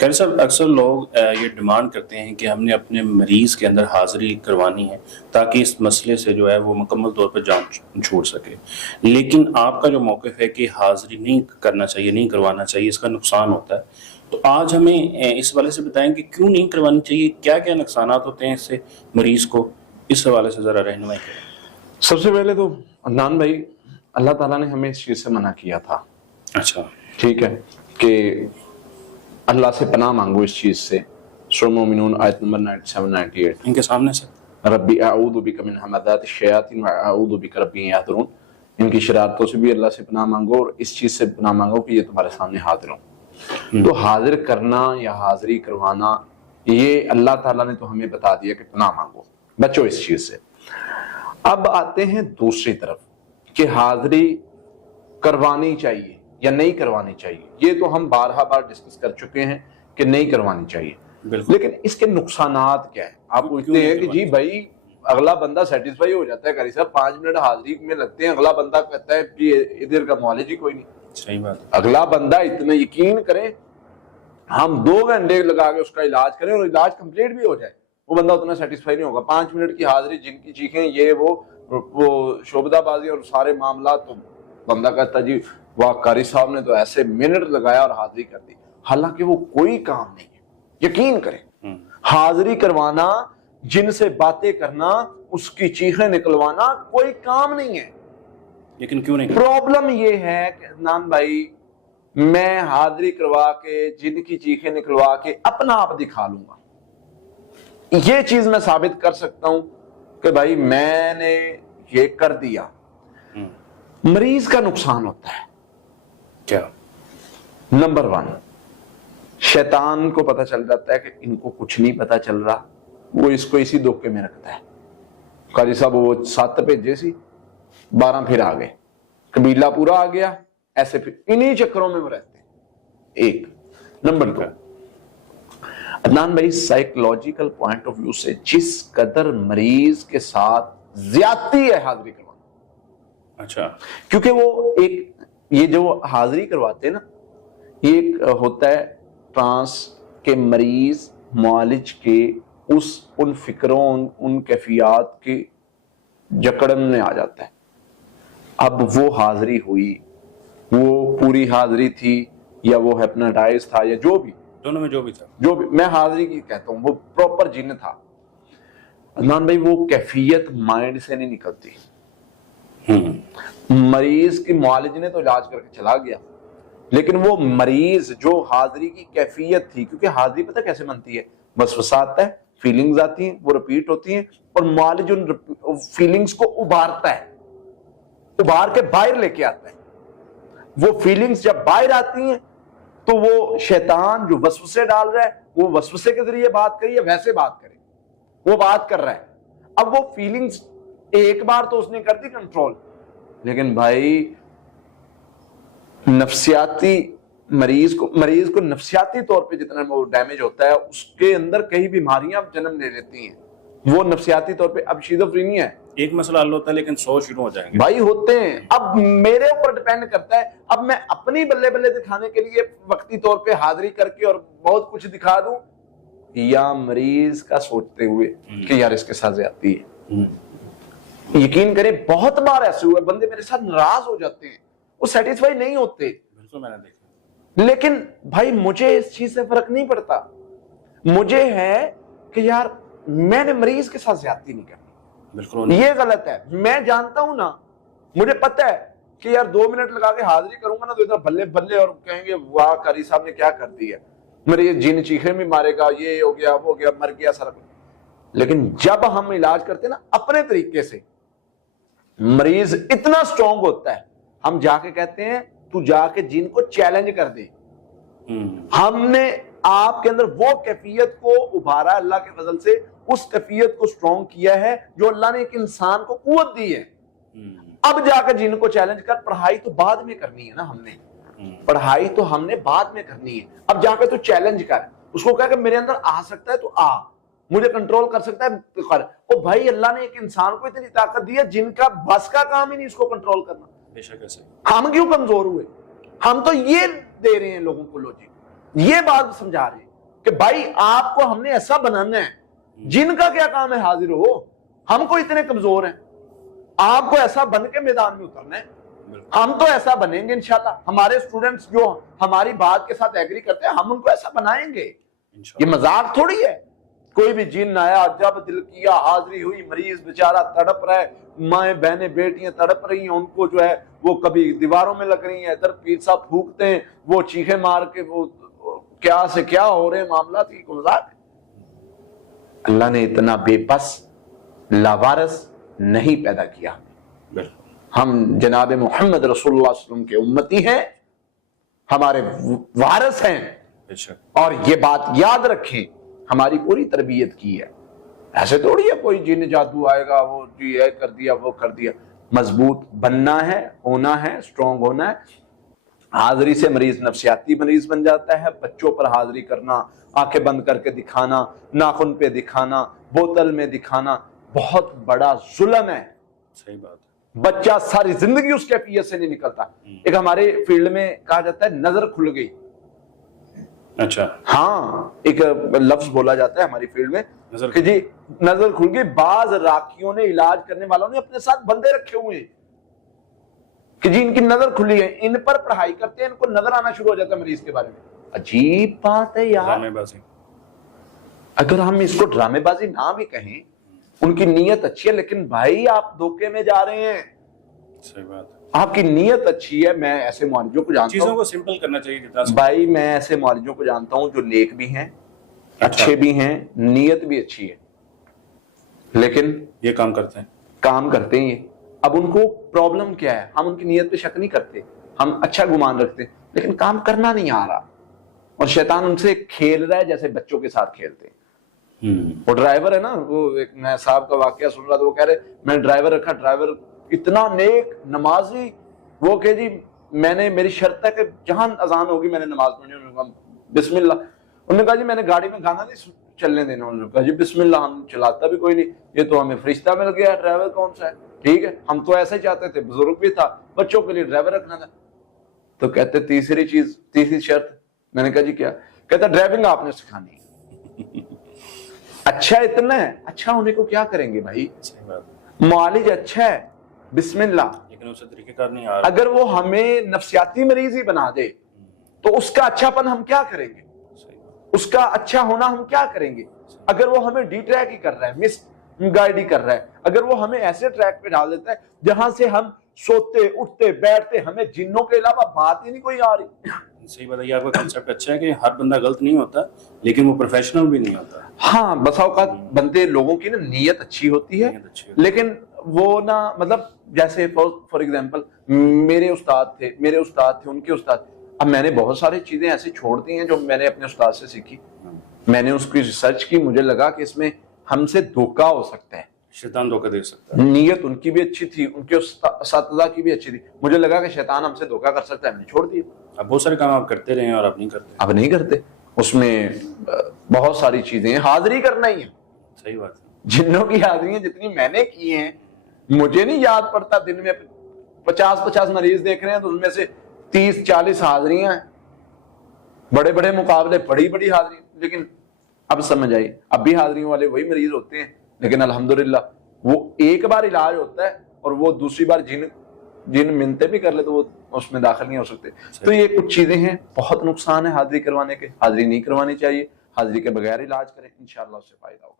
खैर साहब, अक्सर लोग ये डिमांड करते हैं कि हमने अपने मरीज़ के अंदर हाज़िरी करवानी है ताकि इस मसले से जो है वो मुकम्मल तौर पर जान छोड़ सके। लेकिन आपका जो मौक़िफ़ है कि हाज़िरी नहीं करना चाहिए, नहीं करवाना चाहिए, इसका नुकसान होता है। तो आज हमें इस हवाले से बताएँ कि क्यों नहीं करवानी चाहिए, क्या-क्या नुकसानात होते हैं इससे मरीज़ को? इस हवाले से ज़रा रहनुमाई करें। सबसे पहले तो अदनान भाई, अल्लाह ताला ने हमें इस चीज़ से मना किया था। अच्छा, ठीक है कि अल्लाह से पनाह मांगो इस चीज़ से। सूरह मोमिनून आयत नंबर 97-98। इनके सामने से रब्बी अऊज़ु बिका मिन हमाज़ाति शयातीन व अऊज़ु बिका रब्बी अन यहज़ुरून। इनकी शरारतों से भी अल्लाह से पनाह मांगो और इस चीज़ से पनाह मांगो कि ये तुम्हारे सामने हाजिर हों। तो हाजिर करना या हाजिरी करवाना, ये अल्लाह ताला ने तो हमें बता दिया कि पनाह मांगो, बचो इस चीज़ से। अब आते हैं दूसरी तरफ कि हाजिरी करवानी चाहिए या नहीं करवानी चाहिए। ये तो हम बारहा बार डिस्कस कर चुके हैं कि नहीं करवानी चाहिए, लेकिन इसके नुकसानात क्या है? आप पूछते हैं कि जी भाई अगला बंदा सेटिस्फाई हो जाता है, करी साहब 5 मिनट हाजिरी में लगते हैं, अगला बंदा कहता है कि इधर का मौलेज ही कोई नहीं। सही बात। अगला बंदा इतना यकीन करे, हम 2 घंटे लगा के उसका इलाज करें और इलाज कंप्लीट भी हो जाए, वो बंदा उतना सेटिस्फाई नहीं होगा। 5 मिनट की हाजिरी, जिनकी चीखें ये वो शोबदाबाजी और सारे मामला, तो बंदा कहता जी वाह कारी साहब ने तो ऐसे मिनट लगाया और हाजिरी कर दी, हालांकि वो कोई काम नहीं है। यकीन करें, हाजिरी करवाना, जिनसे बातें करना, उसकी चीखें निकलवाना कोई काम नहीं है। लेकिन क्यों नहीं? प्रॉब्लम ये है कि नान भाई, मैं हाजिरी करवा के जिनकी चीखें निकलवा के अपना आप दिखा लूंगा, ये चीज मैं साबित कर सकता हूं कि भाई मैंने ये कर दिया। मरीज का नुकसान होता है क्या? नंबर 1, शैतान को पता चल जाता है कि इनको कुछ नहीं पता चल रहा, वो इसको इसी धोखे में रखता है। कारी साहब वो 7 भेजे सी, 12 फिर आ गए, कबीला पूरा आ गया, ऐसे फिर इन्हीं चक्करों में वो रहते हैं। एक नंबर 2, अदनान भाई, साइकोलॉजिकल पॉइंट ऑफ व्यू से जिस कदर मरीज के साथ ज्यादती है हाजिरी करवाना। अच्छा, क्योंकि वो एक, ये जो हाजिरी करवाते हैं ना, ये एक होता है ट्रांस के मरीज मुआलिज के उन फिक्रों, उन कैफियत के जकड़न में आ जाता है। अब वो हाजिरी हुई, वो पूरी हाजिरी थी या वो हिप्नोटाइज था या जो भी, दोनों में जो भी था, जो भी, मैं हाजिरी की कहता हूं, वो प्रॉपर जिन्न था। अदनान भाई, वो कैफियत माइंड से नहीं निकलती। मरीज की मुआलिज ने तो इलाज करके चला गया, लेकिन वो मरीज जो हाजिरी की कैफियत थी, क्योंकि हाजिरी पता कैसे बनती है, वसवसा आता है, फीलिंग्स आती हैं, वो रिपीट होती हैं, और मुआलिज उन फीलिंग्स को उबारता है, उबार के बाहर लेके आता है। वो फीलिंग्स जब बाहर आती हैं तो वो शैतान जो वसवसे डाल रहा है, वो वसवसे के जरिए बात करिए, वैसे बात करे, वो बात कर रहा है। अब वो फीलिंग्स एक बार तो उसने कर दी कंट्रोल, लेकिन भाई नफ्सियाती मरीज को नफ्सियाती तौर पे जितना वो डैमेज होता है, उसके अंदर कई बीमारियां जन्म ले लेती हैं, वो नफ्सियाती तौर पे। अब शिज़ोफ्रेनिया है, एक मसला हल होता है लेकिन 100 शुरू हो जाएंगे भाई, होते हैं। अब मेरे ऊपर डिपेंड करता है, अब मैं अपनी बल्ले बल्ले दिखाने के लिए वक्ती तौर पे हाजिरी करके और बहुत कुछ दिखा दूं, या मरीज का सोचते हुए कि यार इसके साथ ज्यादती है। यकीन करें, बहुत बार ऐसे हुए, बंदे मेरे साथ नाराज हो जाते हैं, वो सेटिस्फाई नहीं होते। बिल्कुल, मैंने देखा। लेकिन भाई मुझे इस चीज से फर्क नहीं पड़ता, मुझे है कि यार मैंने मरीज के साथ ज्यादती नहीं करनी। बिल्कुल, ये गलत है। मैं जानता हूं ना, मुझे पता है कि यार 2 मिनट लगा के हाजिरी करूंगा ना, तो इधर बल्ले बल्ले और कहेंगे वाह कारी साहब ने क्या कर दिया, मेरे ये जिन चीखें भी मारेगा, ये हो गया, वो हो गया, मर गया सारा कुछ। लेकिन जब हम इलाज करते हैं ना अपने तरीके से, मरीज इतना स्ट्रांग होता है, हम जाके कहते हैं तू जाके जिनको चैलेंज कर दे। हमने आपके अंदर वो कैफियत को उभारा, अल्लाह के फजल से उस कैफियत को स्ट्रांग किया है जो अल्लाह ने एक इंसान को कुव्वत दी है। अब जाकर जिनको चैलेंज कर, पढ़ाई तो बाद में करनी है ना हमने, पढ़ाई तो हमने बाद में करनी है। अब जाकर तो चैलेंज कर, उसको कह कि मेरे अंदर आ सकता है तो आ, मुझे कंट्रोल कर सकता है तो कर। ओ भाई, अल्लाह ने एक इंसान को इतनी ताकत दी है जिनका बस का काम ही नहीं इसको कंट्रोल करना। बेशक ऐसे। हम क्यों कमजोर हुए? हम तो ये दे रहे हैं लोगों को लॉजिक, ये बात समझा रहे हैं। कि भाई आपको हमने ऐसा बनाना है, जिनका क्या काम है हाजिर हो, हमको इतने कमजोर हैं, आपको ऐसा बन के मैदान में उतरना है। हम तो ऐसा बनेंगे इंशाल्लाह, हमारे स्टूडेंट्स जो हमारी बात के साथ एग्री करते हैं, हम उनको ऐसा बनाएंगे। ये मजाक थोड़ी है। कोई भी जिन आया, जब दिल किया, हाजिरी हुई, मरीज बेचारा तड़प रहा है, माए बहने बेटियां तड़प रही हैं, उनको जो है वो कभी दीवारों में लग रही हैं, इधर पीर साहब फूकते हैं, वो चीखे मार के वो क्या से क्या हो रहे मामला थी, मजाक। अल्लाह ने इतना बेबस लावारस नहीं पैदा किया। हम जनाब मोहम्मद रसूलुल्लाह सल्लल्लाहु अलैहि वसल्लम के उम्मती हैं, हमारे वारिस हैं, और ये बात याद रखें, हमारी पूरी तरबियत की है। ऐसे थोड़ी है कोई जिन जादू आएगा, वो ये कर दिया वो कर दिया। मजबूत बनना है, होना है, स्ट्रॉन्ग होना है। हाजिरी से मरीज नफ्सियाती मरीज बन जाता है। बच्चों पर हाजिरी करना, आंखें बंद करके दिखाना, नाखून पे दिखाना, बोतल में दिखाना, बहुत बड़ा जुल्म है। सही बात है। बच्चा सारी जिंदगी उस कैफियत से नहीं निकलता। एक हमारे फील्ड में कहा जाता है नजर खुल गई। अच्छा, हाँ, एक लफ्ज बोला जाता है हमारी फील्ड में कि जी नजर खुल गई। बाज राखियों ने, इलाज करने वालों ने अपने साथ बंदे रखे हुए हैं कि जी इनकी नजर खुली है, इन पर पढ़ाई करते हैं, इनको नजर आना शुरू हो जाता है मरीज के बारे में। अजीब बात है यार। ड्रामेबाजी। अगर हम इसको ड्रामेबाजी ना भी कहें, उनकी नीयत अच्छी है, लेकिन भाई आप धोखे में जा रहे हैं। सही बात है। आपकी नीयत अच्छी है। मैं ऐसे मौलवियों को जानता हूं, चीजों को सिंपल करना चाहिए जितना भाई मैं ऐसे मौलवियों को जानता हूं जो नेक भी हैं, अच्छे भी हैं, नीयत भी अच्छी है, लेकिन ये काम करते हैं ये। अब उनको प्रॉब्लम क्या है? हम उनकी नीयत पे शक नहीं करते, हम अच्छा गुमान रखते, लेकिन काम करना नहीं आ रहा, और शैतान उनसे खेल रहा है जैसे बच्चों के साथ खेलते हैं। वो ड्राइवर है ना, वो एक मैं साहब का वाकया सुन रहा था, वो कह रहे मैं ड्राइवर रखा, ड्राइवर इतना नेक नमाजी, वो कह जी मैंने, मेरी शर्त है कि जहां अजान होगी मैंने नमाज पढ़नी। उन्होंने कहा बिस्मिल्लाह। उन्होंने कहा जी मैंने गाड़ी में गाना नहीं चलने देना। उन्होंने कहा जी बिस्मिल्लाह, हम चलाता भी कोई नहीं, ये तो हमें फरिश्ता मिल गया, ड्राइवर कौन सा है, ठीक है, हम तो ऐसे चाहते थे, बुजुर्ग भी था, बच्चों के लिए ड्राइवर रखना था। तो कहते तीसरी शर्त। मैंने कहा जी क्या? कहता ड्राइविंग आपने सिखानी। अच्छा इतना है, अच्छा होने को क्या करेंगे भाई? मालिज अच्छा है, बिस्मिल्लाह, लेकिन उसे तरीकेकार नहीं आ रहा। अगर वो हमें नफ्सियाती मरीज ही बना दे तो उसका अच्छापन हम क्या करेंगे? उसका अच्छा होना हम क्या करेंगे? अगर वो हमें डी ट्रैक ही कर रहा है, मिस गाइड ही कर रहा है, अगर वो हमें ऐसे ट्रैक पे डाल देता है जहां से हम सोते उठते बैठते हमें जिन्नों के अलावा बात ही नहीं कोई आ रही। सही बताइए, आपका कांसेप्ट अच्छा है कि हर बंदा गलत नहीं होता, लेकिन वो प्रोफेशनल भी नहीं होता। हाँ, बसा औकात बंदे लोगों की ना नीयत अच्छी होती है, लेकिन वो ना, मतलब जैसे फॉर एग्जांपल मेरे उस्ताद थे, उनके उस्ताद। अब मैंने बहुत सारी चीजें ऐसी छोड़ दी हैं जो मैंने अपने उस्ताद से सीखी। मैंने उसकी रिसर्च की, मुझे लगा कि इसमें हमसे धोखा हो सकता है, शैतान धोखा दे सकता है। नीयत उनकी भी अच्छी थी, उनके उस्ताद की भी अच्छी थी, मुझे लगा कि शैतान हमसे धोखा कर सकता है, मैंने छोड़ दिया। अब बहुत सारे काम आप करते रहे और अब नहीं करते। उसमें बहुत सारी चीजें, हाजिरी करना ही है। सही बात है। जिन्नों की हाजिरियां जितनी मैंने की हैं, मुझे नहीं याद पड़ता, दिन में 50-50 मरीज देख रहे हैं तो उनमें से 30-40 हाजिरियां हैं, बड़े बड़े मुकाबले, बड़ी बड़ी हाजिरी। लेकिन अब समझ आई, अब भी हाजिरियों वाले वही मरीज होते हैं, लेकिन अल्हम्दुलिल्लाह वो एक बार इलाज होता है और वो दूसरी बार जिन मिन्नतें भी कर ले तो वो उसमें दाखिल नहीं हो सकते। तो ये कुछ चीजें हैं, बहुत नुकसान है हाजिरी करवाने के। हाजिरी नहीं करवानी चाहिए, हाजिरी के बगैर इलाज करें, इंशाअल्लाह उससे फायदा होगा।